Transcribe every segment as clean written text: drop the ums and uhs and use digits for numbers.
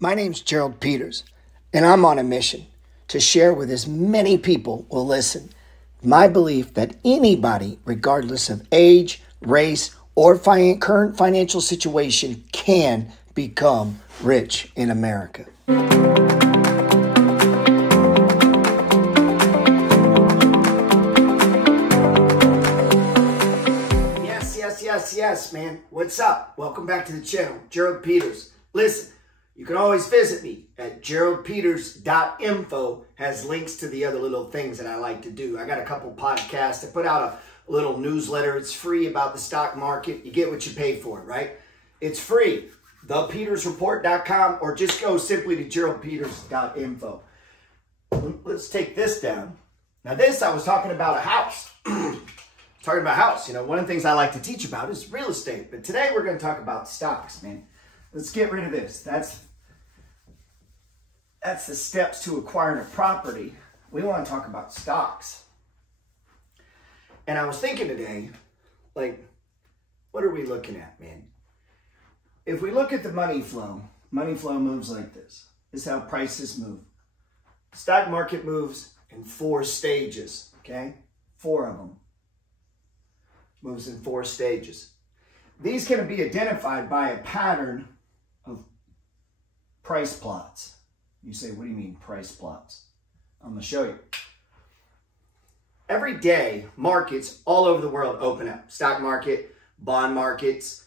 My name's Gerald Peters, and I'm on a mission to share with as many people will listen my belief that anybody, regardless of age, race, or current financial situation, can become rich in America. Yes, man. What's up? Welcome back to the channel, Gerald Peters. Listen, you can always visit me at geraldpeters.info. Has links to the other little things that I like to do. I got a couple podcasts. I put out a little newsletter. It's free about the stock market. You get what you pay for, right? It's free. thepetersreport.com, or just go simply to geraldpeters.info. Let's take this down. Now this, I was talking about a house. Talking about house, one of the things I like to teach about is real estate. But today we're going to talk about stocks, man. Let's get rid of this. That's the steps to acquiring a property. We want to talk about stocks. And I was thinking today, what are we looking at, man? If we look at the money flow moves like this. This is how prices move. Stock market moves in 4 stages, okay? 4 of them. Moves in 4 stages. These can be identified by a pattern of price plots. You say, what do you mean price plots? I'm going to show you. Every day, markets all over the world open up. Stock market, bond markets,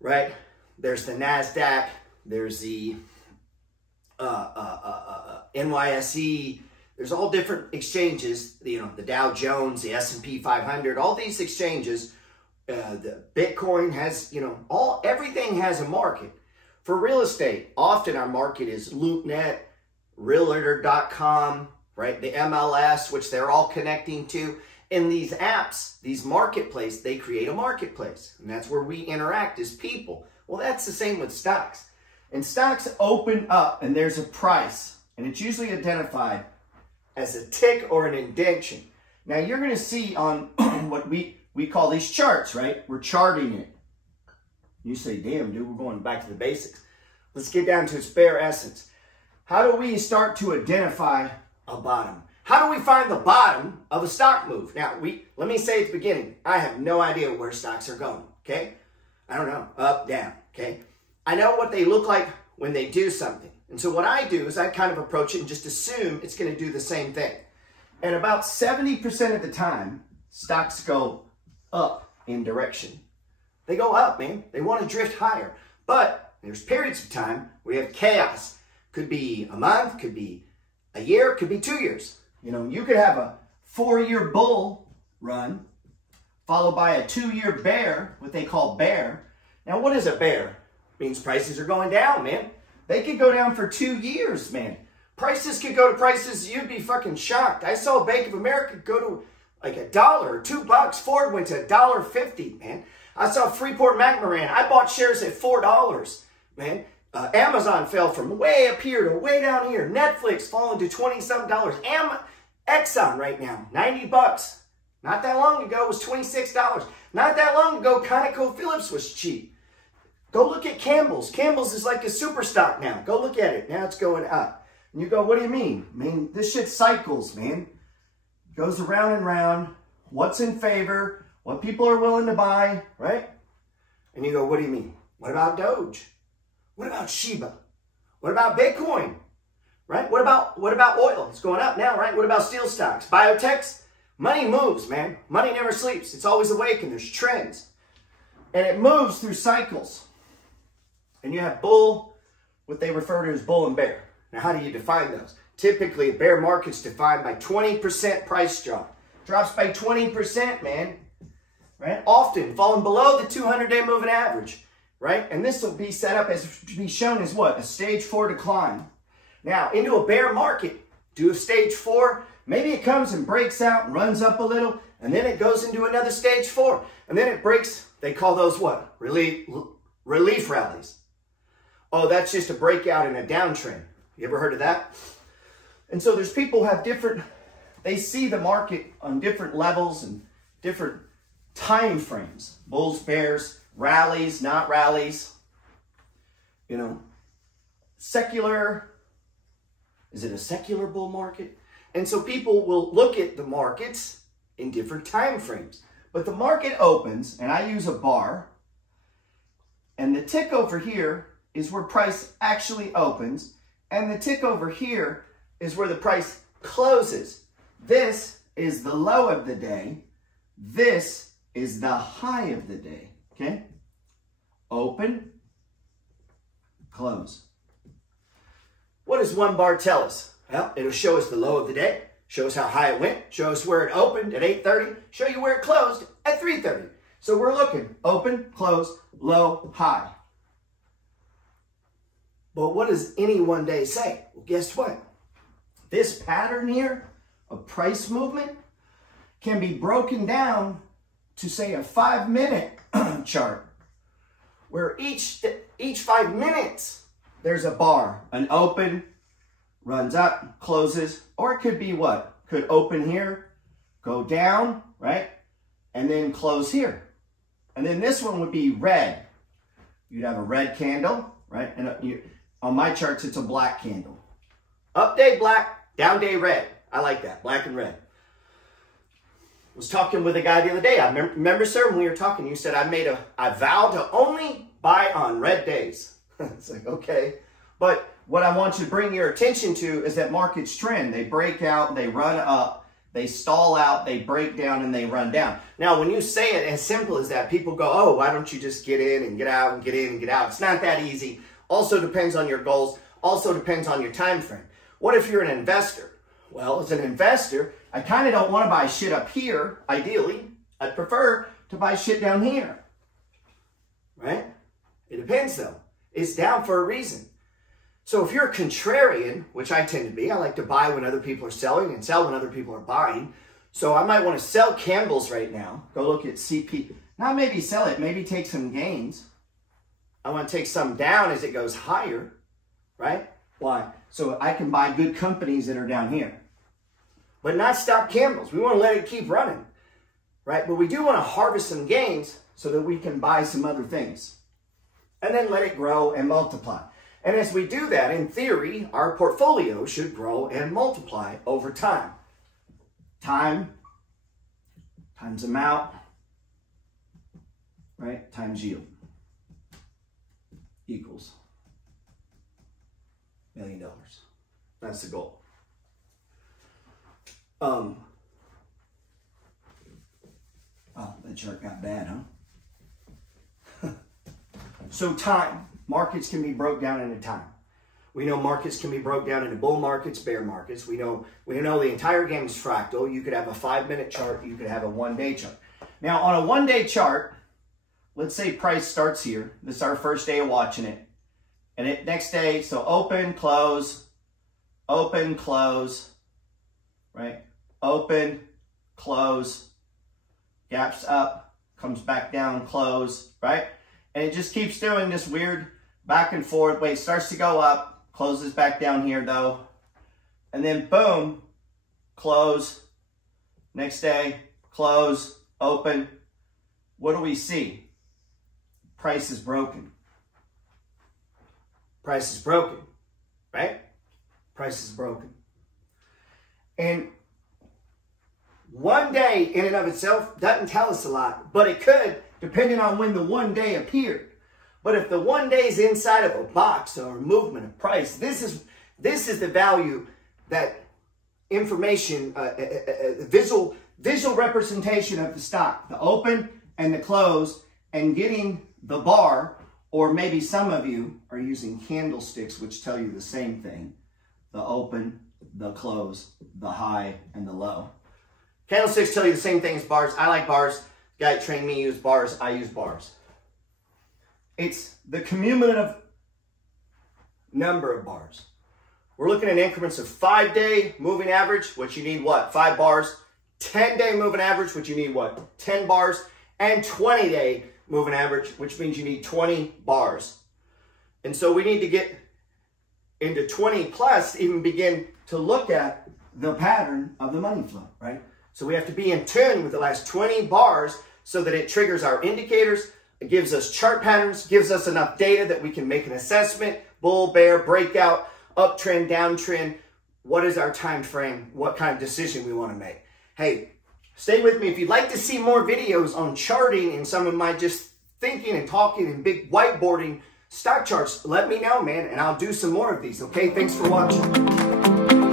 right? There's the NASDAQ. There's the NYSE. There's all different exchanges, the Dow Jones, the S&P 500, all these exchanges. The Bitcoin has, everything has a market. For real estate, often our market is LoopNet, Realtor.com, right? The MLS, which they're all connecting to. And these apps, these marketplaces, they create a marketplace. And that's where we interact as people. Well, that's the same with stocks. And stocks open up and there's a price. And it's usually identified as a tick or an indentation. Now you're going to see on what we call these charts, right? We're charting it. You say, damn, dude, we're going back to the basics. Let's get down to its bare essence. How do we start to identify a bottom? How do we find the bottom of a stock move? Now, let me say at the beginning, I have no idea where stocks are going, okay? I don't know, up, down, okay? I know what they look like when they do something. And so what I do is I kind of approach it and just assume it's going to do the same thing. And about 70% of the time, stocks go up in direction. They go up, man. They want to drift higher. But there's periods of time where you have chaos. Could be a month, could be a year, could be 2 years. You could have a 4-year bull run followed by a 2-year bear, what they call bear. Now, what is a bear? It means prices are going down, man. They could go down for 2 years, man. Prices could go to prices you'd be fucking shocked. I saw Bank of America go to like $1 or $2. Ford went to $1.50, man. I saw Freeport McMoran. I bought shares at $4, man. Amazon fell from way up here to way down here. Netflix falling to $20-something. Exxon right now, $90. Not that long ago, it was $26. Not that long ago, ConocoPhillips was cheap. Go look at Campbell's. Campbell's is like a super stock now. Go look at it. Now it's going up. And you go, what do you mean? I mean, this shit cycles, man. Goes around and round. What's in favor? What people are willing to buy, right? And you go, what do you mean? What about Doge? What about Shiba? What about Bitcoin? Right? What about oil? It's going up now, right? What about steel stocks? Biotechs? Money moves, man. Money never sleeps. It's always awake and there's trends. And it moves through cycles. And you have what they refer to as bull and bear. Now, how do you define those? Typically, a bear market's defined by 20% price drop. Drops by 20%, man. Right? Often falling below the 200-day moving average. Right? And this will be set up to be shown as what? A stage 4 decline. Now, into a bear market, do a stage 4. Maybe it comes and breaks out and runs up a little. And then it goes into another stage 4. And then it breaks. They call those what? Relief rallies. Oh, that's just a breakout in a downtrend. You ever heard of that? And so there's people who have they see the market on different levels and different time frames. Bulls, bears, rallies, not rallies. secular, is it a secular bull market? And so people will look at the markets in different time frames. But the market opens, and I use a bar, and the tick over here is where price actually opens, and the tick over here is where the price closes. This is the low of the day. This is the high of the day, okay? Open, close. What does one bar tell us? Well, it'll show us the low of the day, show us how high it went, show us where it opened at 8:30, show you where it closed at 3:30. So we're looking open, close, low, high. But what does any one day say? Well, guess what? This pattern here of price movement can be broken down to, say, a 5-minute chart, where each 5 minutes there's a bar, an open, runs up, closes, or it could be what? Could open here, go down, right? And then close here. And then this one would be red. You'd have a red candle, right? And on my charts, it's a black candle. Up day black, down day red. I like that, black and red. I was talking with a guy the other day. I remember, sir, when we were talking, you said, I vow to only buy on red days. It's like, okay. But what I want you to bring your attention to is that markets trend. They break out, they run up, they stall out, they break down, and they run down. Now, when you say it as simple as that, people go, oh, why don't you just get in and get out and get in and get out? It's not that easy. Also depends on your goals. Also depends on your time frame. What if you're an investor? Well, as an investor, I kind of don't want to buy shit up here, ideally. I'd prefer to buy shit down here, right? It depends, though. It's down for a reason. So if you're a contrarian, which I tend to be, I like to buy when other people are selling and sell when other people are buying. So I might want to sell candles right now. Go look at CP. Not maybe sell it, maybe take some gains. I want to take some down as it goes higher, right? Why? So I can buy good companies that are down here. But not stop candles. We want to let it keep running, right? But we do want to harvest some gains so that we can buy some other things. And then let it grow and multiply. And as we do that, in theory, our portfolio should grow and multiply over time. Time times amount, right, times yield equals $1 million. That's the goal. Oh, that chart got bad, huh? So time. Markets can be broke down into time. We know markets can be broke down into bull markets, bear markets. We know the entire game is fractal. You could have a 5-minute chart. You could have a 1-day chart. Now, on a 1-day chart, let's say price starts here. This is our first day of watching it. And next day, so open, close, right? Open, close, gaps up, comes back down, close, right? And it just keeps doing this weird back and forth. Wait, starts to go up, closes back down here though. And then boom, close, next day, close, open. What do we see? Price is broken. Price is broken, right? Price is broken. And one day in and of itself doesn't tell us a lot, but it could, depending on when the 1 day appeared. But if the 1 day is inside of a box or a movement of price, this is the value that information, visual representation of the stock, the open and the close, and getting the bar, or maybe some of you are using candlesticks, which tell you the same thing. The open, the close, the high, and the low. Candlesticks tell you the same thing as bars. I like bars. Guy trained me to use bars. I use bars. It's the cumulative number of bars. We're looking at increments of 5-day moving average, which you need what? 5 bars. 10-day moving average, which you need what? 10 bars. And 20-day moving average, which means you need 20 bars. And so we need to get into 20 plus to even begin to look at the pattern of the money flow, right? So we have to be in tune with the last 20 bars so that it triggers our indicators, it gives us chart patterns, gives us enough data that we can make an assessment, bull, bear, breakout, uptrend, downtrend. What is our time frame? What kind of decision we want to make? Hey, stay with me. If you'd like to see more videos on charting and some of my just thinking and talking and big whiteboarding stock charts, let me know, man, and I'll do some more of these, okay? Thanks for watching.